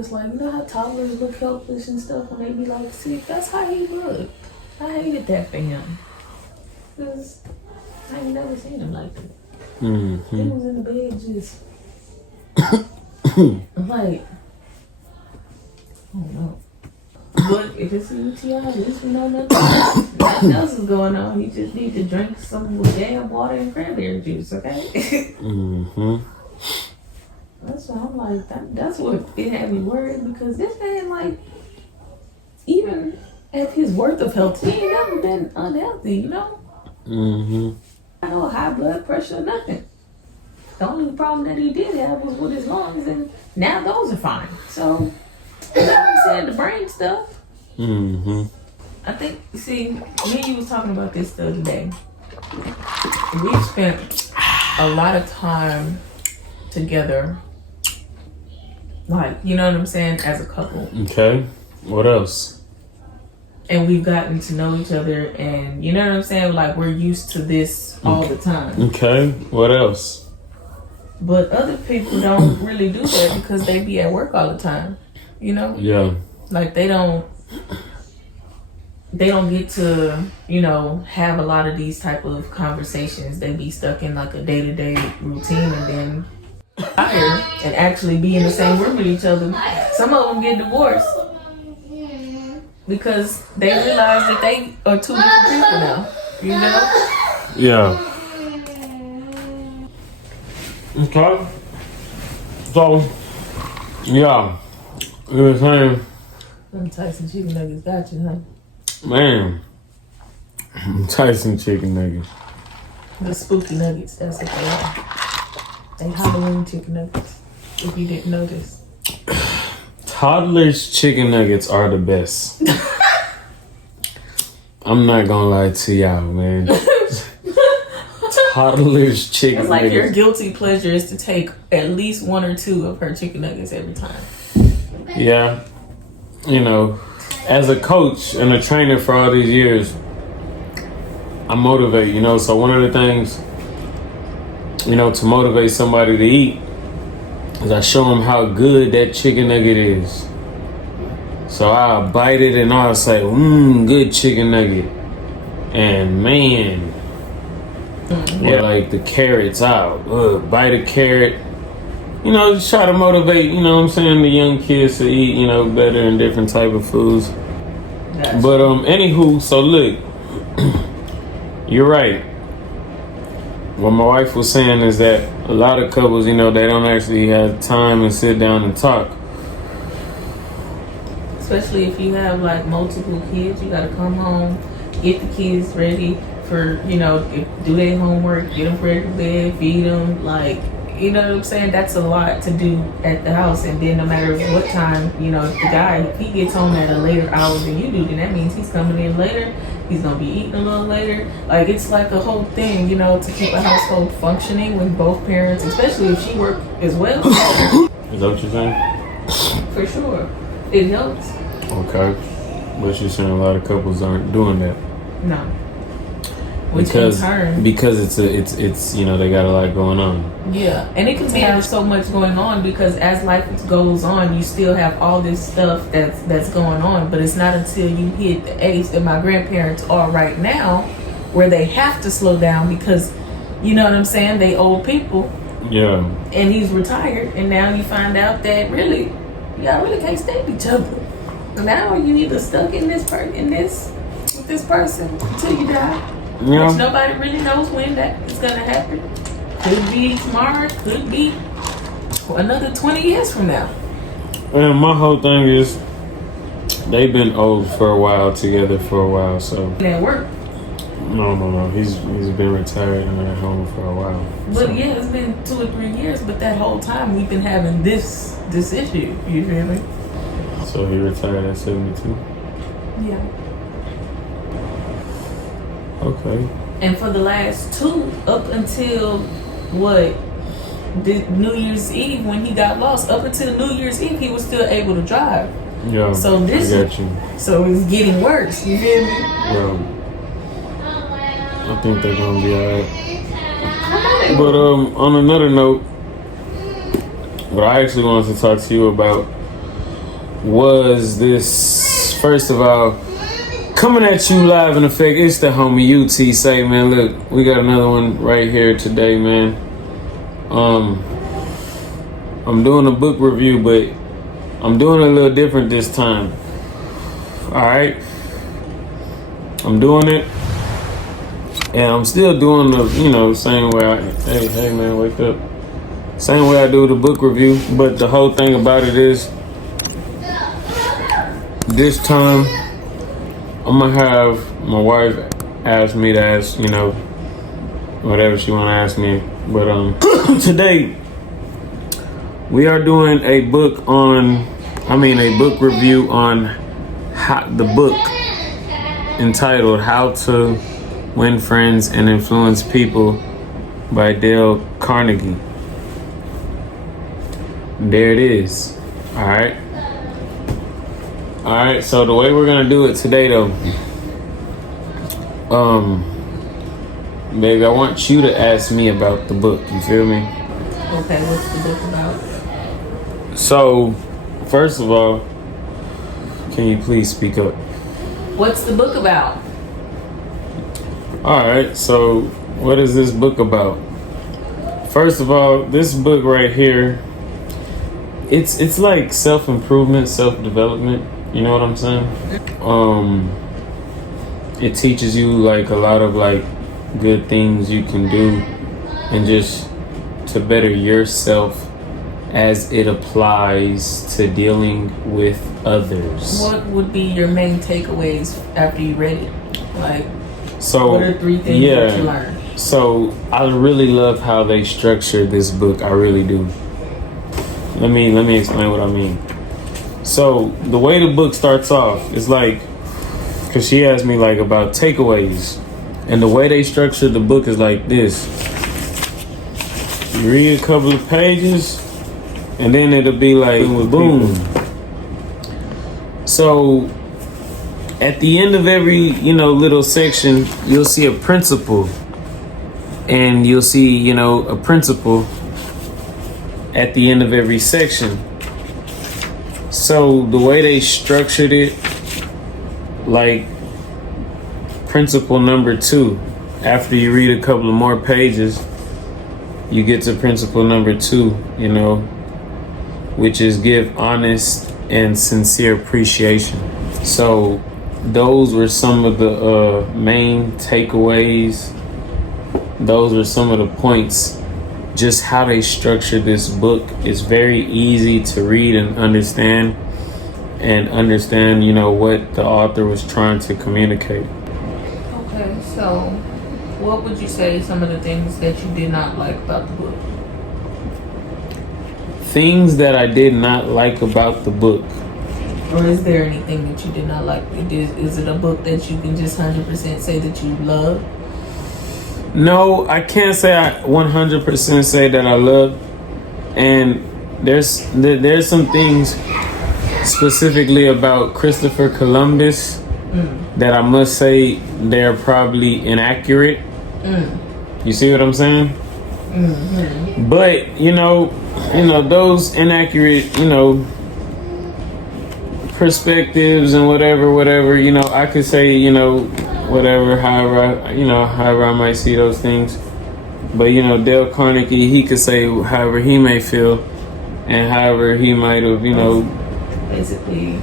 helpless. Like, you know how toddlers look helpless and stuff when they be like sick? That's how he looked. I hated that for him. Because I ain't never seen him like that. Mm-hmm. He was in the bed just like, I don't know. But if it's a UTI, at least we know nothing else is going on. You just need to drink some with damn water and cranberry juice, okay? Mm-hmm. That's why I'm like, that's what it had me worried, because this man, like, even at his worth of health, he ain't never been unhealthy, you know? Mm-hmm. No high blood pressure, nothing. The only problem that he did have was with his lungs, and now those are fine. So, you know what I'm saying? The brain stuff. Mm-hmm. I think, see, me and you was talking about this the other day. We've spent a lot of time together, like, you know what I'm saying, as a couple. Okay. What else? And we've gotten to know each other, and you know what I'm saying? Like, we're used to this all the time. Okay. What else? But other people don't really do that because they be at work all the time, you know? Yeah. Like, they don't get to, you know, have a lot of these type of conversations. They be stuck in like a day-to-day routine and then tired and actually be in the same room with each other. Some of them get divorced because they realize that they are two different people now, you know? Yeah. Okay. So, yeah. You were saying, Them Tyson chicken nuggets got you, huh? man, Tyson chicken nuggets. The spooky nuggets, that's what they are. They Halloween chicken nuggets, if you didn't notice. Toddlers chicken nuggets are the best. I'm not gonna lie to y'all, man. Toddlers chicken It's like nuggets. your guilty pleasure is to take at least one or two of her chicken nuggets every time. Yeah. You know, as a coach and a trainer for all these years, I motivate, you know. So one of the things, you know, to motivate somebody to eat is I show them how good that chicken nugget is. So I'll bite it and I'll say, good chicken nugget. And man, yeah, like the carrots out. Bite a carrot. You know, just try to motivate, you know what I'm saying, the young kids to eat, you know, better and different type of foods. Gotcha. But anywho, so look, you're right. What my wife was saying is that a lot of couples, you know, they don't actually have time to sit down and talk. Especially if you have like multiple kids, you gotta come home, get the kids ready for, you know, do their homework, get them ready for bed, feed them, like, you know what I'm saying? That's a lot to do at the house. And then no matter what time, you know, if the guy, if he gets home at a later hour than you do, then that means he's coming in later. He's going to be eating a little later. Like, it's like a whole thing, you know, to keep a household functioning with both parents, especially if she works as well. Is that what you're saying? For sure. It helps. Okay. But you're saying a lot of couples aren't doing that. No. Which in turn, because it's you know, they got a lot going on. Yeah, and it can have so much going on because as life goes on, you still have all this stuff that's going on. But it's not until you hit the age that my grandparents are right now, where they have to slow down because, you know what I'm saying, they old people. Yeah. And he's retired, and now you find out that really, y'all really can't stay with each other. Now you either stuck in this with this person until you die. Yeah. Which nobody really knows when that is going to happen. Could be tomorrow, could be another 20 years from now. And my whole thing is, they've been old for a while, together for a while, so. And at work. No. He's been retired and at home for a while. But so. yeah, it's been 2 or 3 years, but that whole time we've been having this issue. You feel me? So he retired at 72? Yeah. Okay. And for the last 2, up until what? The New Year's Eve when he got lost, up until New Year's Eve he was still able to drive. Yeah. So this I got you. So it's getting worse, you hear me? Yeah. I think they're gonna be alright. But on another note, what I actually wanted to talk to you about was this. First of all, coming at you live in effect, it's the homie U.T. Say, man, look, we got another one right here today, man. I'm doing a book review, but I'm doing it a little different this time. Alright? I'm doing it. And I'm still doing the, same way hey man, wake up. Same way I do the book review. But the whole thing about it is, this time, I'm gonna have my wife ask me to ask, whatever she wanna ask me. But today we are doing a book review on the book entitled "How to Win Friends and Influence People" by Dale Carnegie. There it is. All right, so the way we're gonna do it today, though, baby, I want you to ask me about the book. You feel me? Okay, what's the book about? So, first of all, can you please speak up? What's the book about? All right, so what is this book about? First of all, this book right here, it's like self-improvement, self-development. You know what I'm saying? It teaches you like a lot of like good things you can do, and just to better yourself as it applies to dealing with others. What would be your main takeaways after you read it? Like, so what are 3 things that you learned? So I really love how they structure this book. I really do. Let me explain what I mean. So the way the book starts off is like, because she asked me like about takeaways, and the way they structure the book is like this. You read a couple of pages, and then it'll be like boom. So at the end of every little section, you'll see a principle, and you'll see a principle at the end of every section. So the way they structured it, like principle number 2, after you read a couple of more pages, you get to principle number 2, which is give honest and sincere appreciation. So those were some of the main takeaways. Those were some of the points. Just how they structured this book is very easy to read and understand, what the author was trying to communicate. Okay, so what would you say some of the things that you did not like about the book? Things that I did not like about the book. Or is there anything that you did not like? Is it a book that you can just 100% say that you love? No, I can't say I 100% say that I love. And there's some things specifically about Christopher Columbus that I must say they're probably inaccurate. You see what I'm saying? Mm-hmm. But those inaccurate perspectives and whatever I could say however I might see those things. But Dale Carnegie, he could say however he may feel, and however he might have basically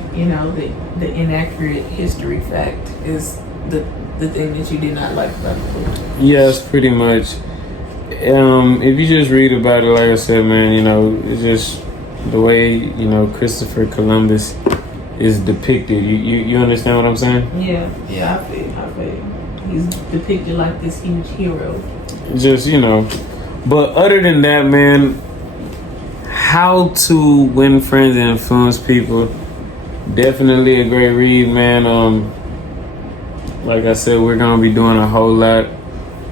the inaccurate history fact is the thing that you did not like about the book. Yes, pretty much. If you just read about it, like I said, man, it's just the way Christopher Columbus is depicted. You understand what I'm saying? Yeah, I feel. He's depicted like this huge hero. Just but other than that, man, how to win friends and influence people, definitely a great read, man. Like I said, we're gonna be doing a whole lot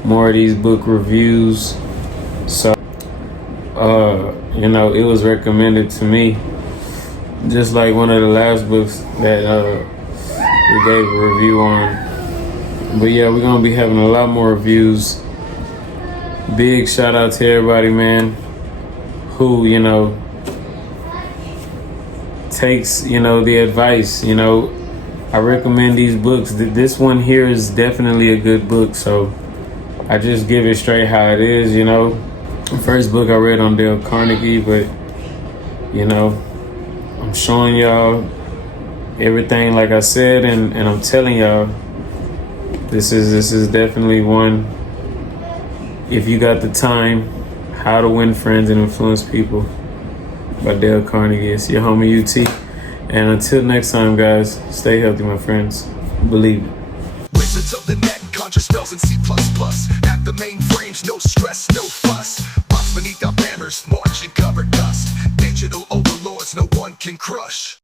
more of these book reviews. So it was recommended to me, just like one of the last books that we gave a review on. But yeah, we're gonna be having a lot more reviews. Big shout out to everybody, man, who takes, you know, the advice. You know, I recommend these books. This one here is definitely a good book. So I just give it straight how it is, you know. The first book I read on Dale Carnegie, but, you know, I'm showing y'all everything like I said, and I'm telling y'all, this is definitely one. If you got the time, How to Win Friends and Influence People by Dale Carnegie. It's your homie U.T. And until next time, guys, stay healthy, my friends. Believe it. Wizards of the net, conjure spells in C++. At the mainframes, no stress, no fuss. Box beneath our banners, march and cover dust. Digital overlords, no one can crush.